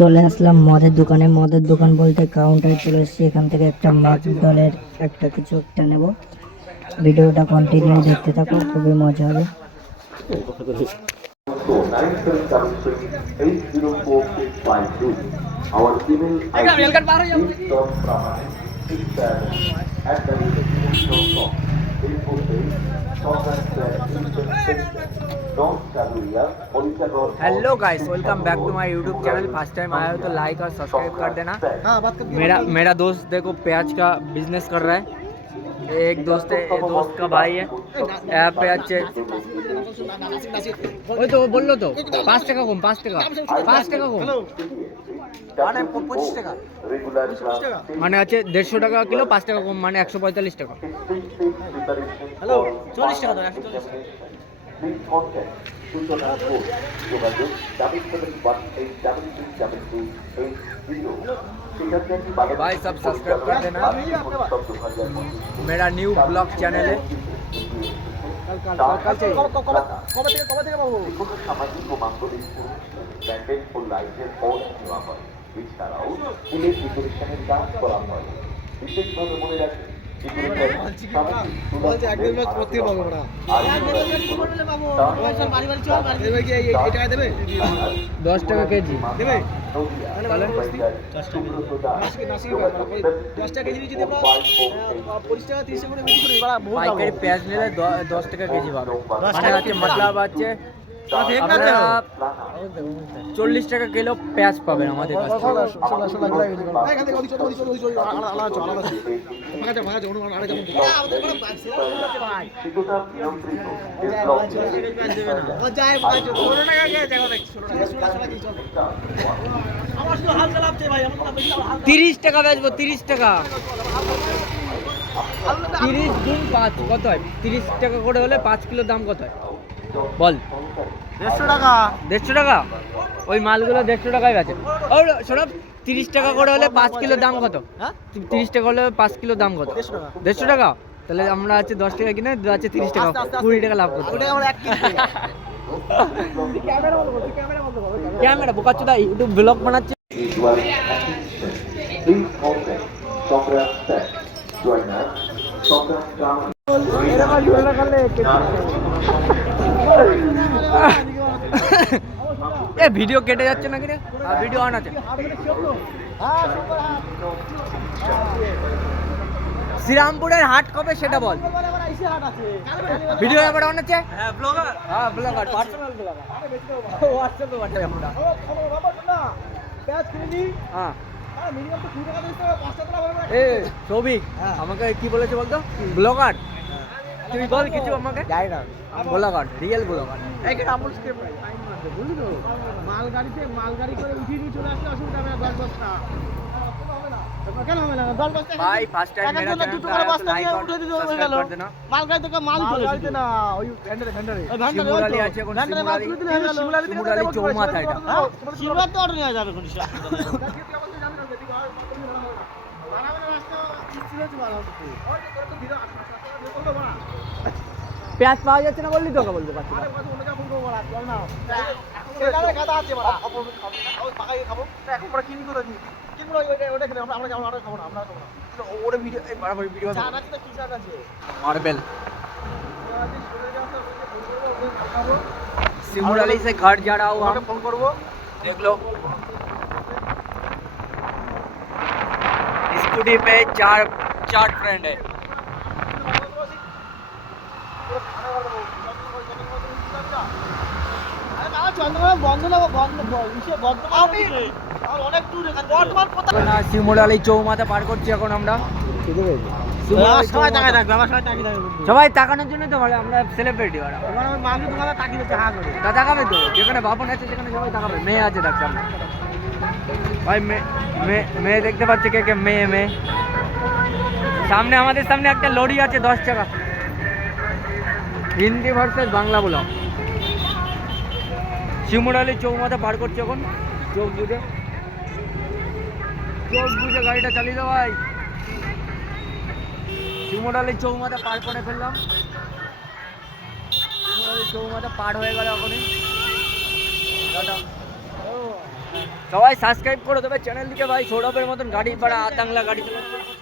চলে আসলাম মদের দোকানে। মদের দোকান বলতে কাউন্টারে চলে এসেছি। এখান থেকে একটা মকটেলের একটা কিছু একটা নেব। ভিডিওটা কন্টিনিউ দেখতে থাকো, খুবই মজা হবে। Our email ID is.pramanik67@gmail.com. Hello guys, welcome back to my YouTube channel. First time आया हो तो लाइक और सब्सक्राइब कर देना। मेरा दोस्त देखो प्याज का बिजनेस कर रहा है। एक दोस्त है, ये दोस्त का भाई है। यहाँ पे अच्छे ওই তো বললো তো 5 টাকা কম, 5 টাকা কম, মানে 25 টাকা, মানে আছে 150 টাকা কিলো, 5 টাকা কম, মানে 145 টাকা। হ্যালো, 40 টাকা দাও, 140 টাকা। Please contact Sujata Ghosh, যোগাযোগ 7718228280। भाई सब सब्सक्राइब कर देना। मेरा न्यू ब्लॉग चैनल है। সামাজিক ও মাঙ্গলিক ব্যান্ডেজ ও লাইটের পথ নেওয়া হয়। এছাড়াও ফুলের ডেকোরেশনের কাজ করা হয়। বিশেষভাবে মনে রাখবেন 10 টাকা কেজি দেবে। পাইকারি পেঁয়াজ নিলে 10 টাকা কেজি পাবে, মানে আছে মতলব আছে 40 টাকা কিলো পেঁয়াজ পাবেন আমাদের কাছ থেকে। তিরিশ টাকা বেচবো, 30 টাকা। 30 গুণ 5 কত হয়? 30 টাকা করে হলে 5 কিলো দাম কত হয় বল? 150 টাকা। 150 টাকা? ওই মালগুলো 150 টাকায় বেচে। ও সৌরভ, 30 টাকা করে হলে 5 কিলো দাম কত? হ্যাঁ, 30 টাকা হলে 5 কিলো দাম কত? 150 টাকা। তাহলে আমরা আছে 10 টাকা কিনে আছে 30 টাকা, 20 টাকা লাভ করতে। ক্যামেরা বোকাচোদা, ইউটিউব ব্লগ বানাচ্ছে। Please contact Somrat Tech. Join us. Somrat Drama. A video কেটে যাচ্ছে নাকি রে? ভিডিও অন আছে। শ্রীরামপুরের হাট কবে সেটা বল। ভিডিও এবার অন আছে। হ্যাঁ ব্লগার, হ্যাঁ ব্লগার, পার্সোনাল ব্লগার। হোয়াটসঅ্যাপে পাঠাই আমরা। হ্যাঁ এ সৌভিক আমাকে কি বলেছে বলতো? ব্লগার। তুই বল কিছু আমাকে। যাই না, ব্লগার, রিয়েল ব্লগার। এইখানে আমল স্ক্রিপ্ট বুঝলি তো, মালগাড়ি করে উঠিয়ে নিয়ে চলে আসলে অসুবিধা হবে না। 10 বস্তা কেন হবে না? 10 বস্তা ভাই ফার্স্ট টাইম মেরা চ্যানেল দুটো করে বস্তা নিয়ে উঠে দিতে হয়ে গেল। মালগাড়ি থেকে মাল চলে আসে না, ওই ভেন্ডারে শিমুরালি আছে, কোন শিমুরালি চৌমাথা। এটা শিমুরালি তো অটো নিয়ে যাবে কোন সময়। পেঁয়াজ পাওয়া যাচ্ছে না বললি তোকে বলতে পারছি। मार्बल सिमुराली से घर जा रहा हूँ, फोन करो, देख लो। स्कूटी पे चार फ्रेंड है। শিমুরালি চৌমাথা পার করছি এখন আমরা। সবাই তাকানোর জন্য তো আমরা সেলিব্রিটি। তাকাবে তো, যেখানে বাপন আছে সেখানে সবাই তাকাবে। মেয়ে আছে দেখ সামনে ভাই, মেয়ে দেখতে পাচ্ছে কে কে? মেয়ে সামনে, আমাদের সামনে একটা লরি আছে 10 টাকা। Hindi versus Bangla blog. শিমুরালি চৌমাথা পার করছি এখন। চোখ বুঝে গাড়িটা চালিয়ে দাও ভাই। শিমুরালি চৌমাথা পার করে ফেললাম। শিমুরালি চৌমাথা পার হয়ে গেল এখনই। সবাই সাবস্ক্রাইব করে দেবে চ্যানেল দিকে ভাই, সৌরভের মতন গাড়ি পাড়া আতাংলা গাড়ি চালাচ্ছে।